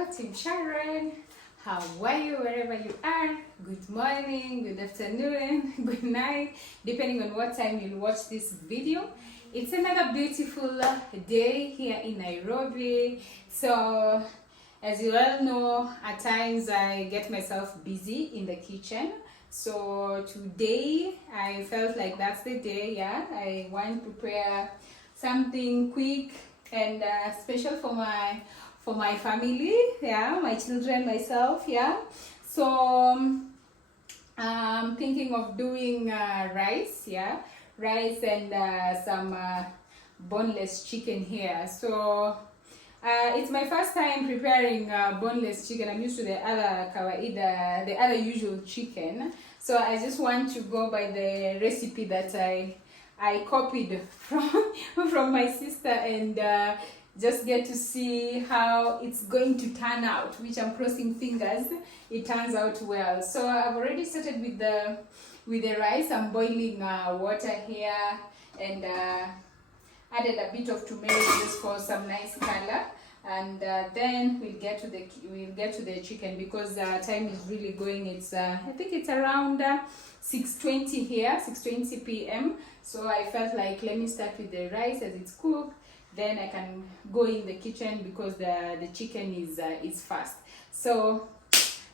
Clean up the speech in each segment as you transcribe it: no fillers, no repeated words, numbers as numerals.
Hello, Team Sharon. How are you wherever you are? Good morning, good afternoon, good night, depending on what time you'll watch this video. It's another beautiful day here in Nairobi. So, as you all know, at times I get myself busy in the kitchen. So today I felt like that's the day. I want to prepare something quick and special for my family, my children, myself. So I'm thinking of doing rice and some boneless chicken here. So it's my first time preparing boneless chicken. I'm used to the other kawaida, the other usual chicken. So I just want to go by the recipe that I copied from my sister and just get to see how it's going to turn out, which I'm crossing fingers it turns out well. So I've already started with the rice. I'm boiling water here and added a bit of turmeric just for some nice color, and then we'll get to the chicken because time is really going. It's I think it's around 6:20 here, 6:20 p.m. So I felt like let me start with the rice as it's cooked, then I can go in the kitchen because the chicken is fast. So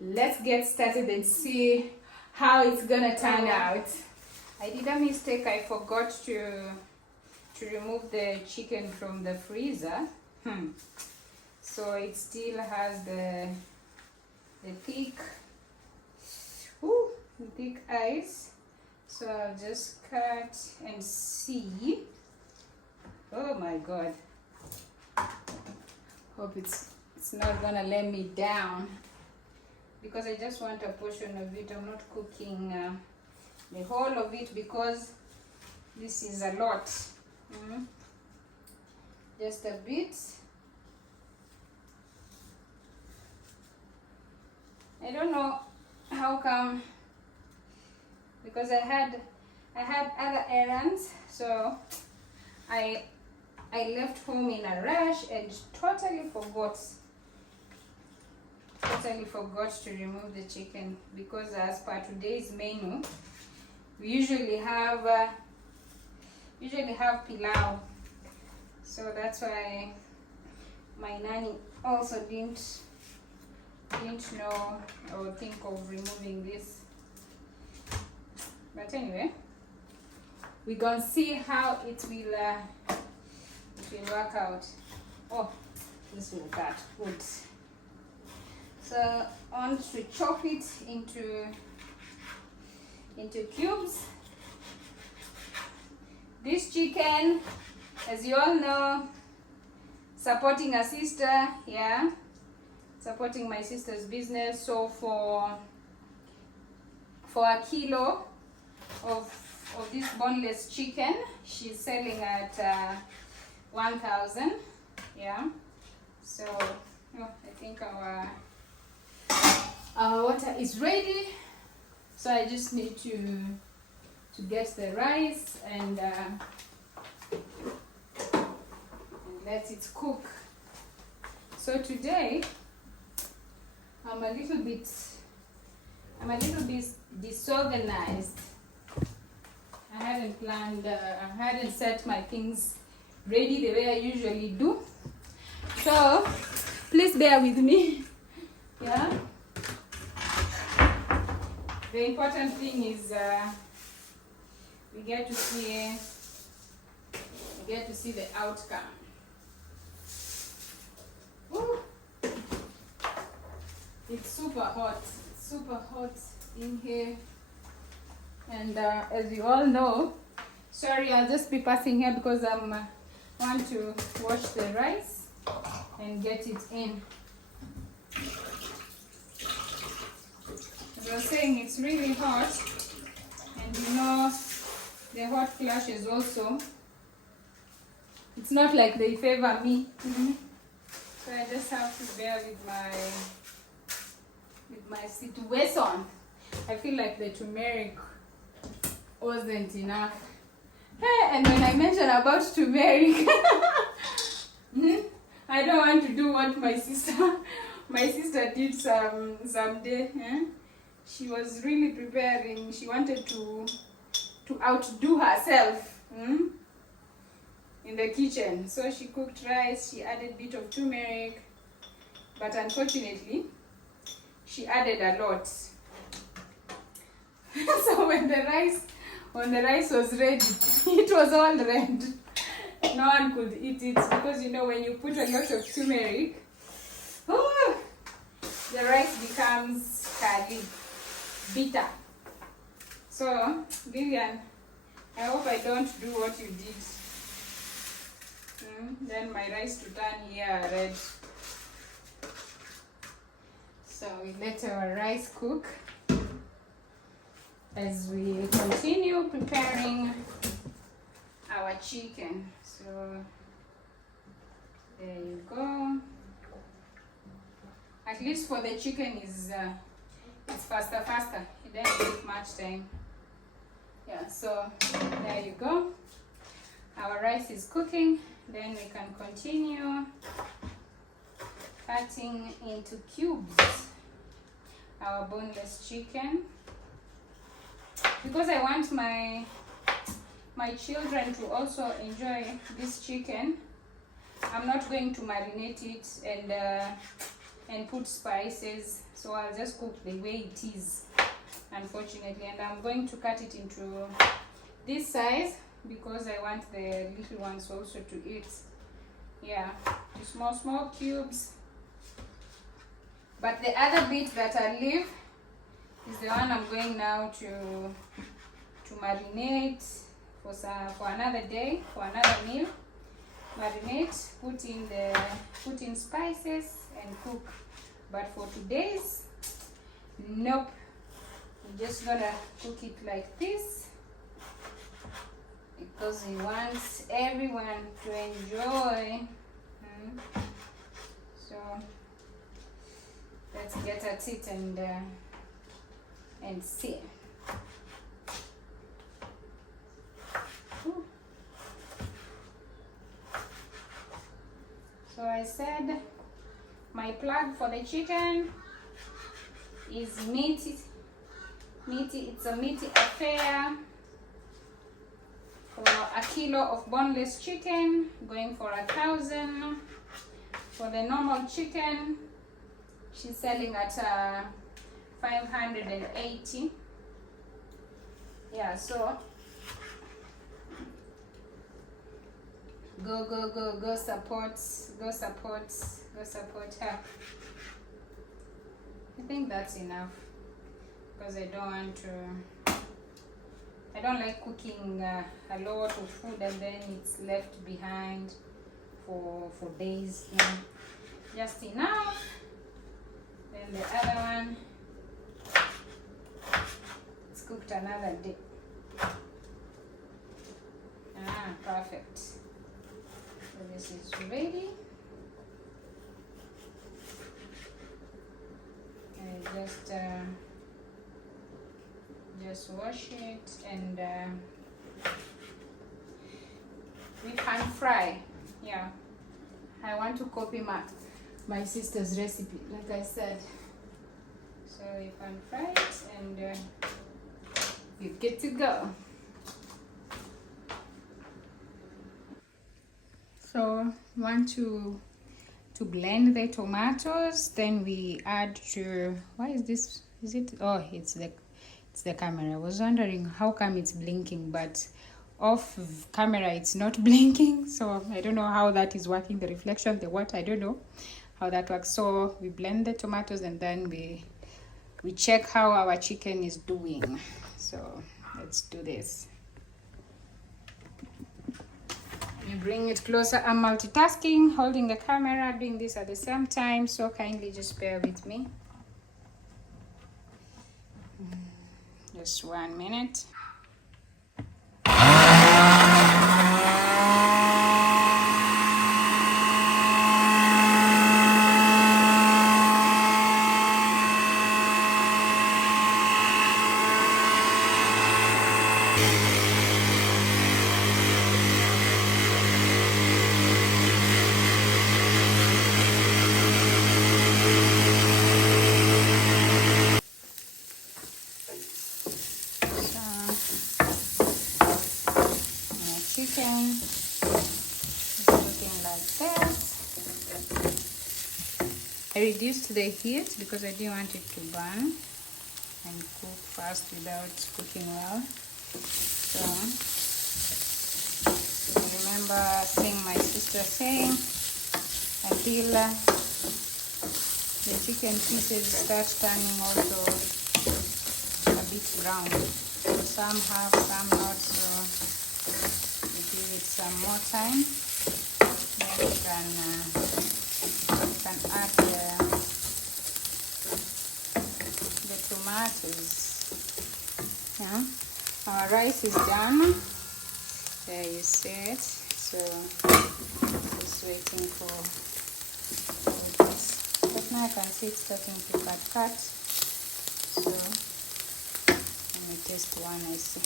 let's get started and see how it's gonna turn out. I did a mistake. I forgot to remove the chicken from the freezer. So it still has the thick ice. So I'll just cut and see. Oh my god, hope it's not gonna let me down because I just want a portion of it. I'm not cooking the whole of it because this is a lot. Just a bit. I don't know how come, because I had other errands, so I left home in a rush and totally forgot to remove the chicken, because as per today's menu we usually have pilau. So that's why my nanny also didn't know or think of removing this. But anyway, we're gonna see how it will work out. Oh, this will cut good. So on to chop it into cubes. This chicken, as you all know, supporting a sister, supporting my sister's business. So for a kilo of this boneless chicken, she's selling at 1,000. So I think our water is ready. So I just need to get the rice and let it cook. So today I'm a little bit disorganized. I hadn't planned, I hadn't set my things ready the way I usually do. So please bear with me. The important thing is we get to see the outcome. Woo. It's super hot in here, and as you all know, sorry, I'll just be passing here because I want to wash the rice and get it in. As I was saying, it's really hot, and you know the hot flashes also. It's not like they favor me. So I just have to bear with my situation. I feel like the turmeric wasn't enough. Hey, and when I mention about turmeric, I don't want to do what my sister My sister did some day. She was really preparing. She wanted to outdo herself in the kitchen. So she cooked rice. She added a bit of turmeric, but unfortunately, she added a lot. So when the rice was ready, it was all red. No one could eat it because when you put a lot of turmeric, the rice becomes curly, bitter. So Vivian, I hope I don't do what you did. Then my rice to turn here red. So we let our rice cook as we continue preparing our chicken. So there you go. At least for the chicken it's faster. It doesn't take much time. Yeah, so there you go. Our rice is cooking. Then we can continue cutting into cubes our boneless chicken, because I want my children to also enjoy this chicken. I'm not going to marinate it and put spices, so I'll just cook the way it is, unfortunately. And I'm going to cut it into this size because I want the little ones also to eat. Yeah, small cubes. But the other bit that I leave is the one I'm going now to marinate for another day, for another meal. Marinate, put in spices and cook. But for today's, nope. I'm just gonna cook it like this because we want everyone to enjoy. So let's get at it and see. So I said my plug for the chicken is meaty. It's a meaty affair. For a kilo of boneless chicken, going for 1,000. For the normal chicken, she's selling at 580. Yeah, so go support her. I think that's enough because I don't like cooking a lot of food and then it's left behind for days. Just enough. Then the other one, it's cooked another day. Perfect. So this is ready. I just wash it and we can fry. Yeah, I want to copy my sister's recipe, like I said. So we can fry it and you're good to go. So want to blend the tomatoes, then we add to, why is this, is it, oh, it's the camera. I was wondering how come it's blinking, but off camera it's not blinking, so I don't know how that is working, the reflection, the what, I don't know how that works. So we blend the tomatoes and then we check how our chicken is doing. So let's do this. You bring it closer. I'm multitasking, holding the camera, doing this at the same time, so kindly just bear with me. Just 1 minute. I reduced the heat because I didn't want it to burn and cook fast without cooking well. So I remember seeing my sister saying until the chicken pieces start turning also a bit brown. So some have, some not, so we give it some more time. Then you can add the tomatoes. Yeah. Our rice is done. There you see it. So just waiting for this. But now I can see it's starting to cut. So let me taste one. I see.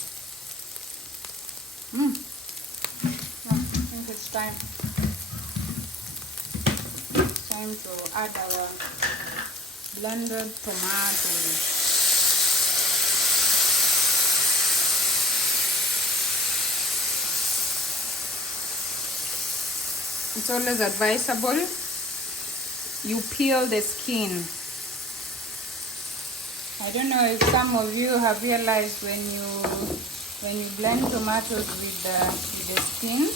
I think it's time. It's time to add our blended tomatoes. It's always advisable you peel the skin. I don't know if some of you have realized when you blend tomatoes with the skin,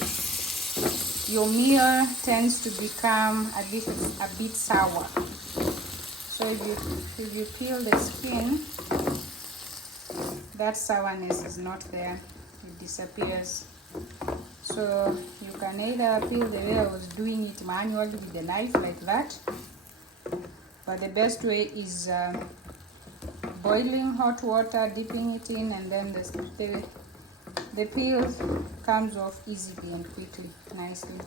your meal tends to become a bit sour. So if you peel the skin, that sourness is not there. It disappears. So you can either peel the way I was doing it manually with the knife like that, but the best way is boiling hot water, dipping it in, and then the peel comes off easily and quickly, nicely.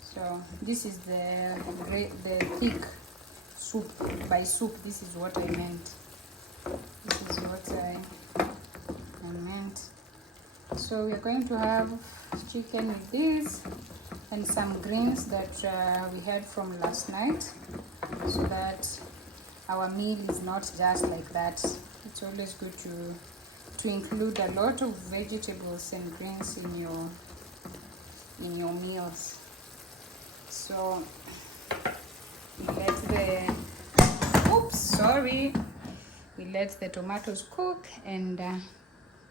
So this is the thick soup. By soup, this is what I meant. This is what I meant. So we're going to have chicken with this and some greens that we had from last night, so that our meal is not just like that. It's always good to include a lot of vegetables and greens in your meals. So we let the tomatoes cook, and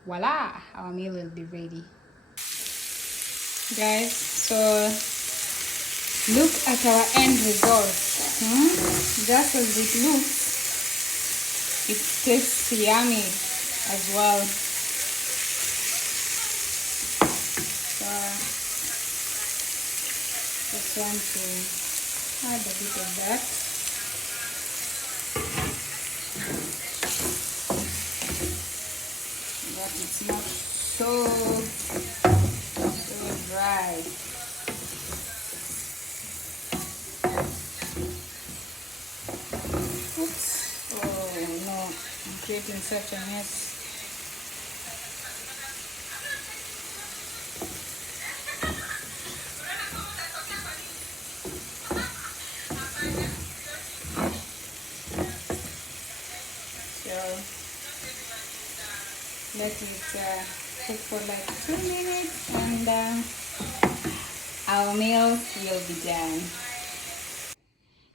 voila, our meal will be ready. Guys, so look at our end result. Just as it looks, it tastes yummy as well. So just want to add a bit of that. But it's not so dry. Oops. Oh no, I'm creating such a mess. So let it cook for like 2 minutes, and our meal will be done.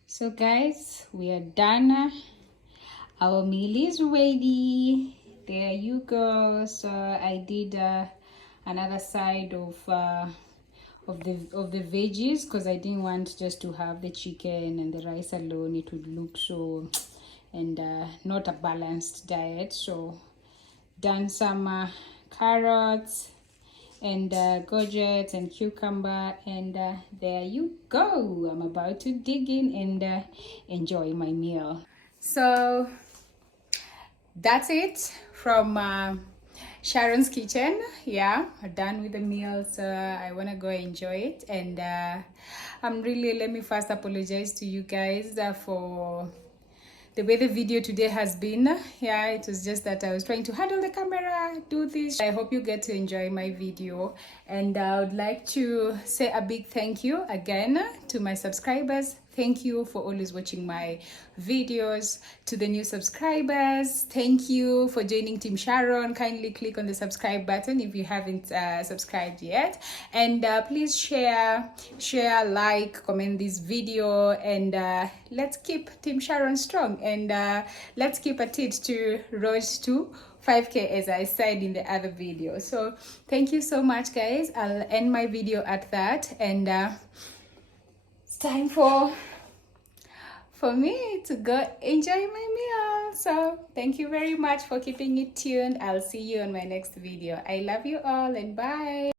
So guys, we are done. Our meal is ready. There you go. So I did another side of the veggies, because I didn't want just to have the chicken and the rice alone. It would look so and not a balanced diet. So done some carrots and courgettes and cucumber, and there you go. I'm about to dig in and enjoy my meal. So that's it from Sharon's kitchen. Yeah, I'm done with the meal, so I want to go enjoy it. And let me first apologize to you guys for the way the video today has been. Yeah, it was just that I was trying to handle the camera, do this. I hope you get to enjoy my video, and I would like to say a big thank you again to my subscribers. Thank you for always watching my videos. To the new subscribers, thank you for joining Team Sharon. Kindly click on the subscribe button if you haven't subscribed yet, and please share, like, comment this video, and let's keep Team Sharon strong, and let's keep at it to road to 5K, as I said in the other video. So thank you so much, guys. I'll end my video at that, and it's time for me to go enjoy my meal. So thank you very much for keeping it tuned. I'll see you on my next video. I love you all, and bye.